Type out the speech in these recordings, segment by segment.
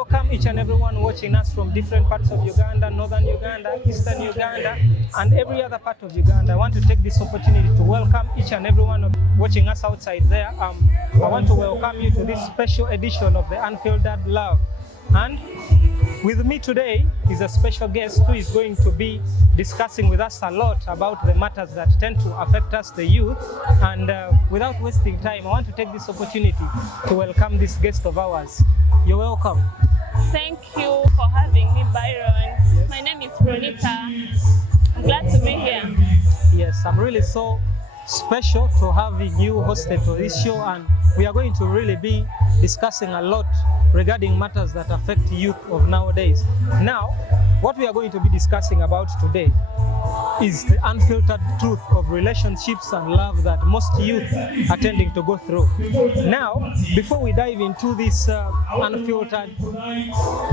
welcome each and everyone watching us from different parts of Uganda, northern Uganda, eastern Uganda, and every other part of Uganda. I want to take this opportunity to welcome each and everyone watching us outside there. I want to welcome you to this special edition of the Unfiltered Love. And with me today is a special guest who is going to be discussing with us a lot about the matters that tend to affect us, the youth. And without wasting time, I want to take this opportunity to welcome this guest of ours. You're welcome. Thank you for having me, Byron. Yes. My name is Pronita. I'm glad to be here. Yes, I'm really so special to having you hosted for this show, and we are going to really be discussing a lot regarding matters that affect youth of nowadays. Now, what we are going to be discussing about today is the unfiltered truth of relationships and love that most youth are tending to go through. Now, before we dive into this unfiltered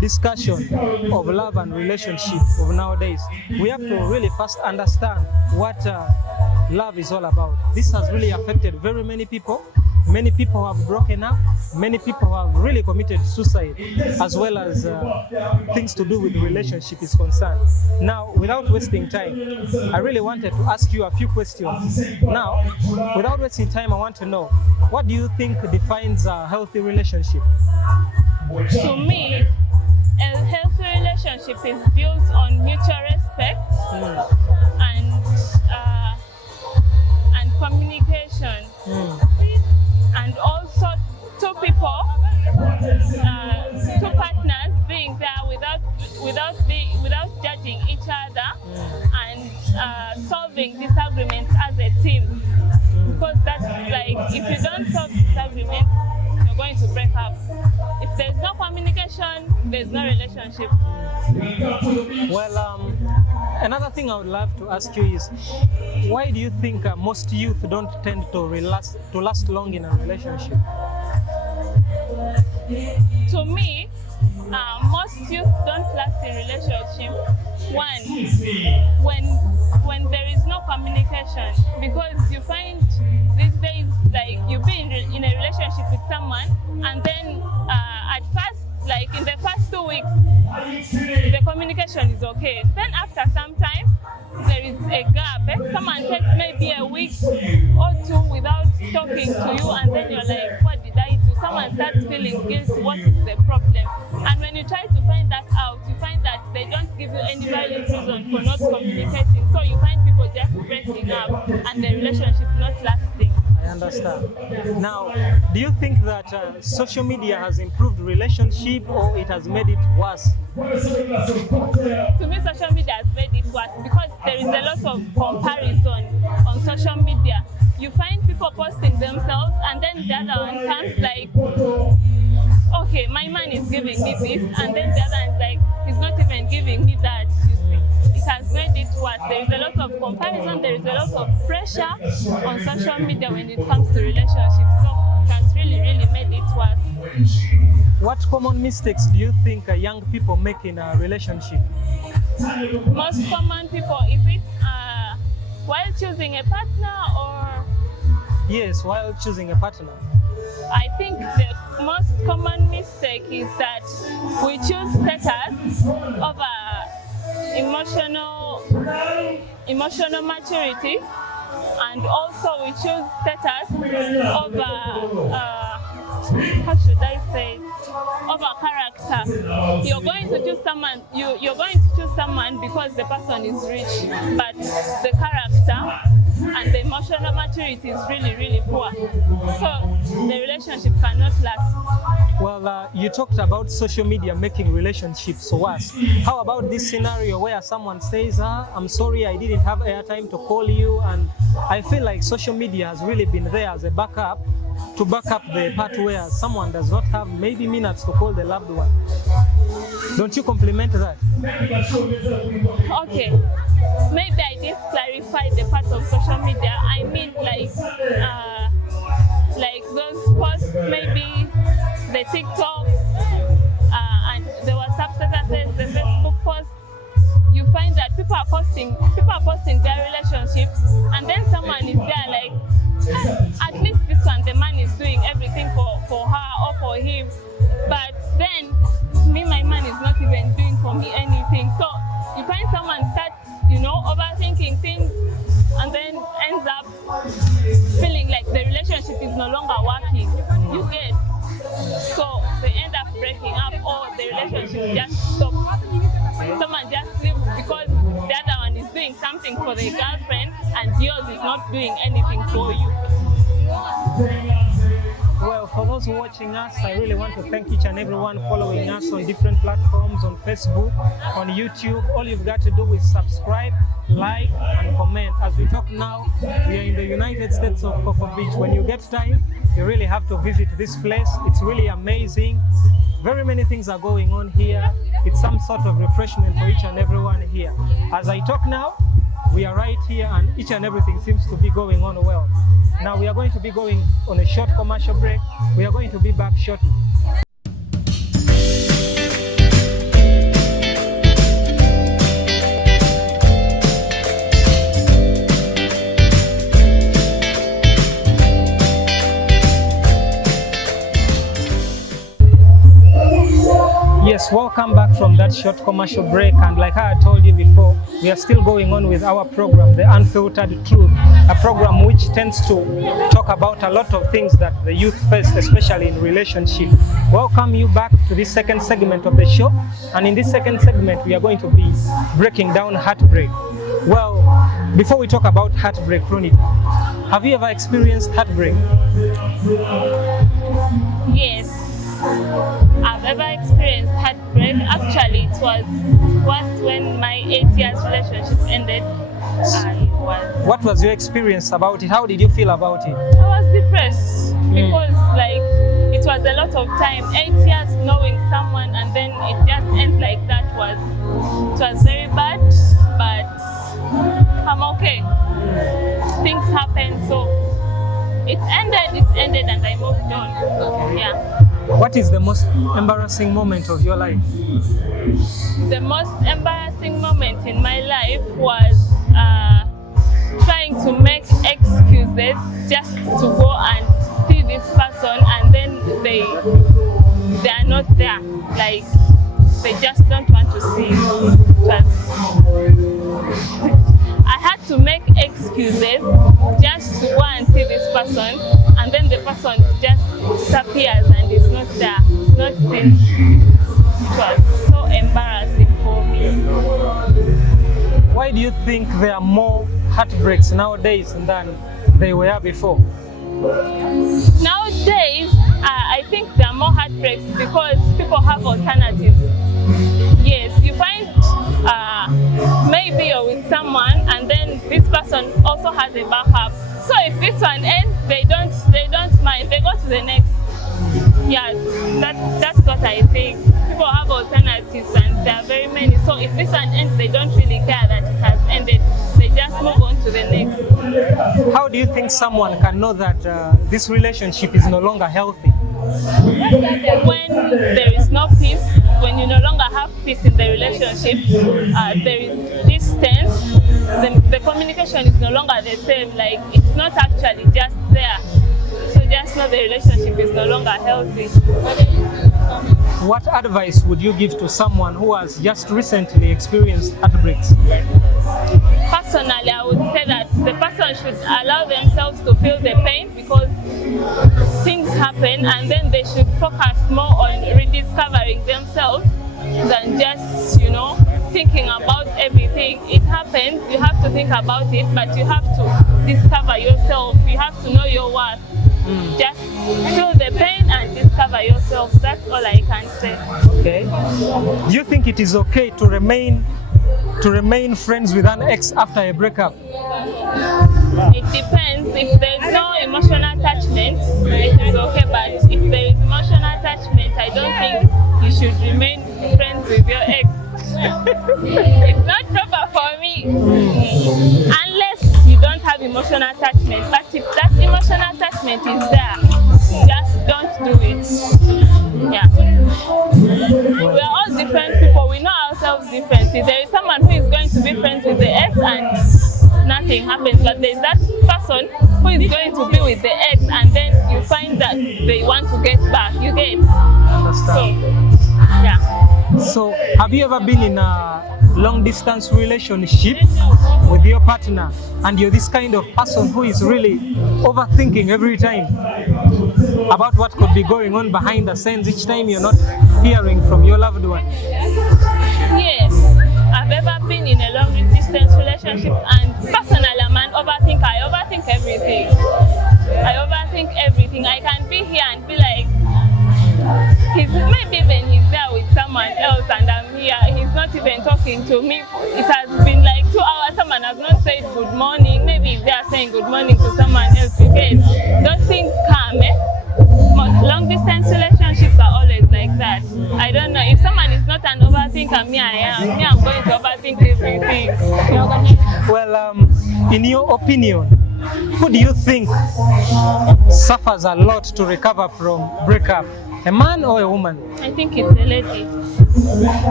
discussion of love and relationship of nowadays, we have to really first understand what love is all about. This has really affected very many people. Many people have broken up, many people have really committed suicide, as well as things to do with the relationship is concerned. Now, without wasting time, I really wanted to ask you a few questions. Now, without wasting time, I want to know, what do you think defines a healthy relationship? To me, a healthy relationship is built on mutual respect and communication. And also two people, two partners being there without judging each other and solving disagreements as a team. Because that's like, if you don't solve disagreements, you're going to break up. If there's no communication, there's no relationship. Well, another thing I would love to ask you is, why do you think most youth don't tend to last long in a relationship? To me, most youth don't last in relationship. One, when there is no communication, because you find these days, like, you be in a relationship with someone, and then at first, like in the first 2 weeks, the communication is okay. Then after some time, there is a gap. Someone takes maybe a week or two without talking to you, and then you're like, what did I do? Someone starts feeling guilty. What is the problem? And when you try to find that out, you find that they don't give you any valid reason for not communicating. So you find people just breaking up and the relationship not lasting. I understand. Now, do you think that social media has improved relationship, or it has made it worse? To me, social media has made it worse because there is a lot of comparison on social media. You find people posting themselves, and then the other one comes like, okay, my man is giving me this, and then the other one is like, he's not even giving me that. You see, it has made it worse. There is a lot of comparison, there is a lot of pressure on social media when it comes to relationships. So it has really, really made it worse. What common mistakes do you think young people make in a relationship? Most common people, if it's while choosing a partner or... Yes, while choosing a partner. I think the most common mistake is that we choose status over emotional maturity, and also we choose status over how should I say, over character. You're going to choose someone. You're going to choose someone because the person is rich, but the character and the emotional maturity is really, really poor. So the relationship cannot last. Well, you talked about social media making relationships worse. How about this scenario where someone says, I'm sorry, I didn't have airtime to call you, and I feel like social media has really been there as a backup to back up the part where someone does not have maybe minutes to call the loved one. Don't you compliment that? Okay, maybe I didn't clarify the part of social media. I mean, like those posts, maybe the TikToks and the WhatsApp statuses, the Facebook posts. You find that people are posting their relationships, and then someone is there like, at least this one, the man is doing everything for her or for him. But then me, my man is not even doing for me anything. So you find someone starts, overthinking things and then ends up feeling like the relationship is no longer working. You get. So they end up breaking up or the relationship just stops. Someone just leaves because the other one is doing something for their girlfriend and yours is not doing anything for you. Well, for those watching us, I really want to thank each and everyone following us on different platforms, on Facebook, on YouTube. All you've got to do is subscribe, like, and comment. As we talk now, we are in the United States of Cocoa Beach. When you get time, you really have to visit this place. It's really amazing. Very many things are going on here. It's some sort of refreshment for each and everyone here. As I talk now, we are right here and each and everything seems to be going on well. Now we are going to be going on a short commercial break. We are going to be back shortly. Yes, welcome back from that short commercial break, and like I told you before, we are still going on with our program, The Unfiltered Truth, a program which tends to talk about a lot of things that the youth face, especially in relationship. Welcome you back to this second segment of the show, and in this second segment we are going to be breaking down heartbreak. Well, before we talk about heartbreak, Ronit, have you ever experienced heartbreak? Yes. I've ever experienced heartbreak. Actually, it was worse when my 8 years relationship ended. What was your experience about it? How did you feel about it? I was depressed because it was a lot of time. 8 years knowing someone and then it just ends like that it was very bad, but I'm okay. Things happen, so it ended and I moved on. Yeah. What is the most embarrassing moment of your life? The most embarrassing moment in my life was trying to make excuses just to go and see this person and then they are not there. Like, they just don't want to see you. I had to make excuses just to go and see this person, and then the person just disappears and is not there, it's not seen. It was so embarrassing for me. Why do you think there are more heartbreaks nowadays than they were before? Nowadays, I think there are more heartbreaks because people have alternatives. Yes, you find maybe you're with someone and then this person also has a backup. So if this one ends, they don't mind. They go to the next. Yeah, that's what I think. People have alternatives and there are very many. So if this one ends, they don't really care that it has ended. They just move on to the next. How do you think someone can know that this relationship is no longer healthy? When there is no peace, when you no longer have peace in the relationship, there is distance, the communication is no longer the same, like it's not actually just there. So just know the relationship is no longer healthy. What advice would you give to someone who has just recently experienced heartbreaks? Personally, I would say that the person should allow themselves to feel the pain because things happen, and then they should focus more on rediscovering themselves than just, thinking about everything. It happens, you have to think about it, but you have to discover yourself. You have to know your worth. Just feel the pain and discover yourself. That's all I can say. Okay. Do you think it is okay to remain friends with an ex after a breakup? It depends. If there's no emotional attachment, it is okay. But if there is emotional attachment, I don't think you should remain friends with your ex. It's not proper for me. Unless you don't have emotional attachment. But if that emotional attachment is there, just don't do it. Yeah. We are all different people. We know ourselves differently. There is someone who is going to be friends with the ex and nothing happens. But there is that person who is going to be with the ex and then you find that they want to get back. You get? Understand. So, yeah. Have you ever been in a long distance relationship with your partner and you're this kind of person who is really overthinking every time about what could be going on behind the scenes each time you're not hearing from your loved one? Yes, I've ever been in a long distance relationship, and personally I'm an overthinker. I overthink everything. I can be here and be like, maybe even he's there with someone else and I'm here, he's not even talking to me. It has been like 2 hours, someone has not said good morning. Maybe if they are saying good morning to someone else again, those things come, Long distance relationships are always like that. I don't know, if someone is not an overthinker, me I'm going to overthink everything. Well, in your opinion, who do you think suffers a lot to recover from breakup? A man or a woman? I think it's a lady.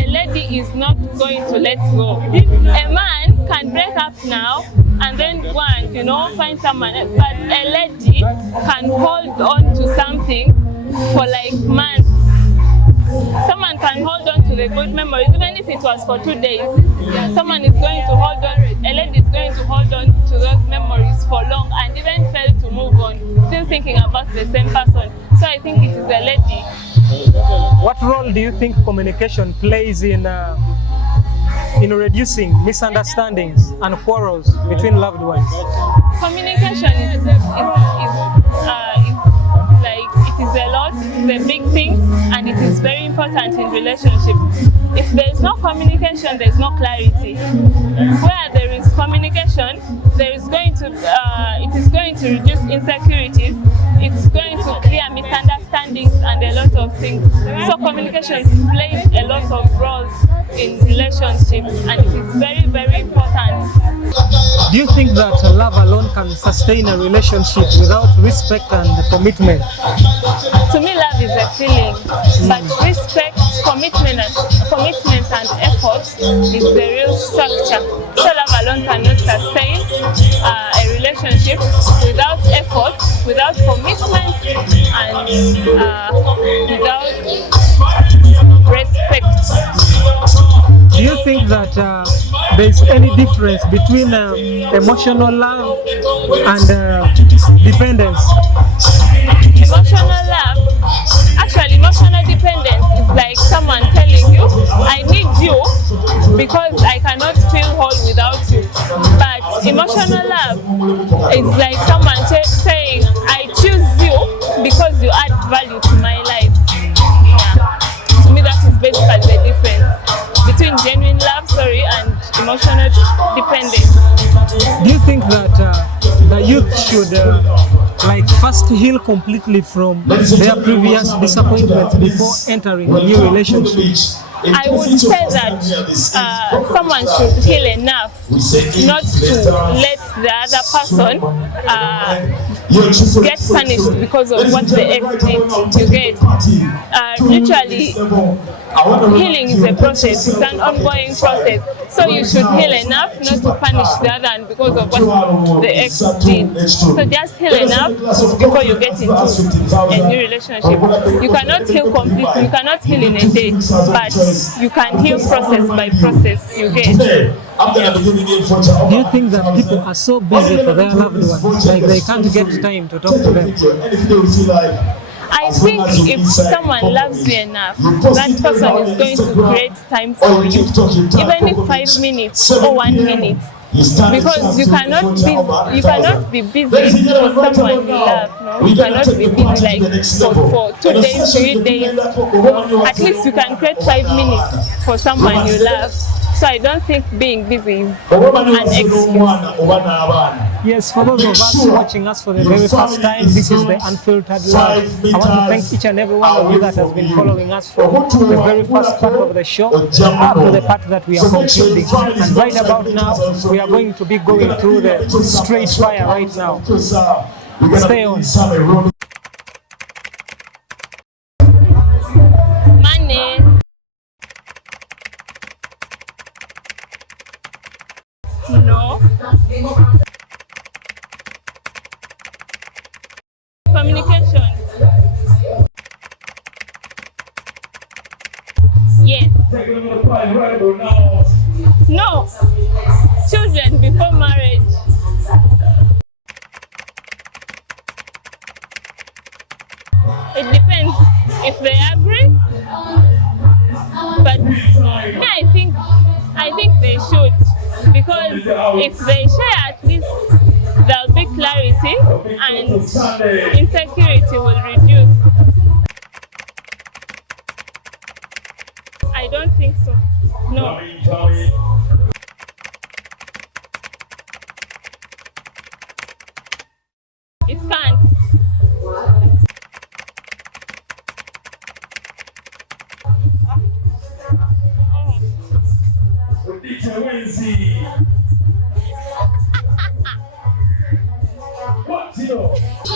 A lady is not going to let go. A man can break up now and then go and, find someone else. But a lady can hold on to something for like months. Someone can hold on to the good memories, even if it was for 2 days. Someone is going to hold on, a lady is going to hold on to those memories for long and even fail to move on, still thinking about the same person. So I think it is a lady. What role do you think communication plays in reducing misunderstandings and quarrels between loved ones? Communication is a lot, it is a big thing, and it is very important in relationships. If there is no communication, there is no clarity. Where there is communication, it is going to reduce insecurities, it's going to clear misunderstandings and a lot of things. So communication plays a lot of roles in relationships, and it is very, very important. Do you think that love alone can sustain a relationship without respect and commitment? To me, love is a feeling, but respect, commitment and effort is the real structure. So love alone cannot sustain a relationship without effort, without commitment, and without respect. Do you think that there's any difference between emotional love and dependence? Emotional love, actually emotional dependence is like someone telling you, I need you because I cannot feel whole without you. But emotional love is like someone saying, I choose you because you add value to my life. Yeah. To me, that is basically the difference between genuine love, and emotional dependence. Do you think that the youth should first heal completely from their previous disappointments before entering a new relationship? I would say that someone should heal enough not to let the other person get punished because of what the ex did. You get literally, healing is a process, it's an ongoing process. So you should heal enough not to punish the other one because of what the ex did. So just heal enough before you get into a new relationship. You cannot heal completely, you cannot heal in a day, but you can heal process by process, you get. Yeah. Do you think that people are so busy for their loved ones, like they can't get time to talk to them? I think if someone loves you enough, that person is going to create time for you, even if 5 minutes or 1 minute. Because you cannot be busy for someone you love. No? You cannot be busy like for 2 days, 3 days. No? At least you can create 5 minutes for someone you love. So I don't think being busy is an excuse. Yes, for those of us watching us for the very first time, this is the Unfiltered Live. I want to thank each and every one of you that has been following us from the very first part of the show up to the part that we are concluding. And right about now, we are going to be going through the straight fire right now. Stay on. Money. No. Communication. Yes. No. Children before marriage. It depends if they agree. But yeah, I think they should, because if they share, at least there'll be clarity and insecurity will reduce. I don't think so. No. It can't.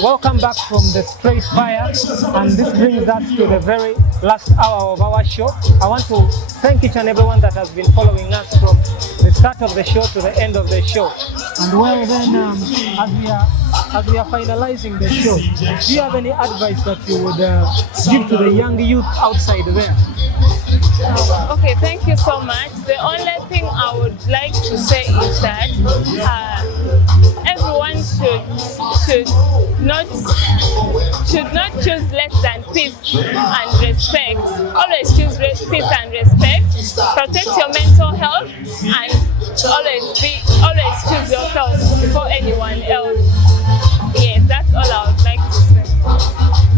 Welcome back from the straight fire, and this brings us to the very last hour of our show. I want to thank each and everyone that has been following us from the start of the show to the end of the show. And well then, as we are finalizing the show, do you have any advice that you would give to the young youth outside there? Okay, thank you so much. The only thing I would like to say is that everyone should not choose less than peace and respect. Always choose peace and respect. Protect your mental health and always choose yourself before anyone else. Yes, that's all I would like to say.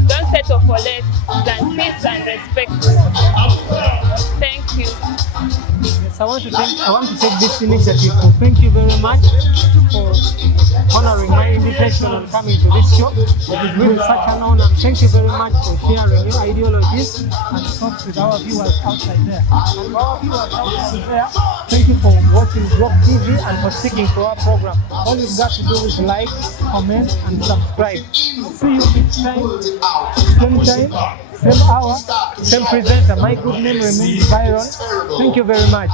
Don't settle for less than peace and respect. Thank you. Yes, I want to take this initiative to thank you very much for honoring my invitation and coming to this show. It is really such an honor. Thank you very much for sharing your ideologies and thoughts with our viewers outside there. And for our viewers outside there, thank you for watching Drop TV and for sticking to our program. All you've got to do is like, comment, and subscribe. See you next time, same hour, same presenter. My good name remains Byron. Thank you very much.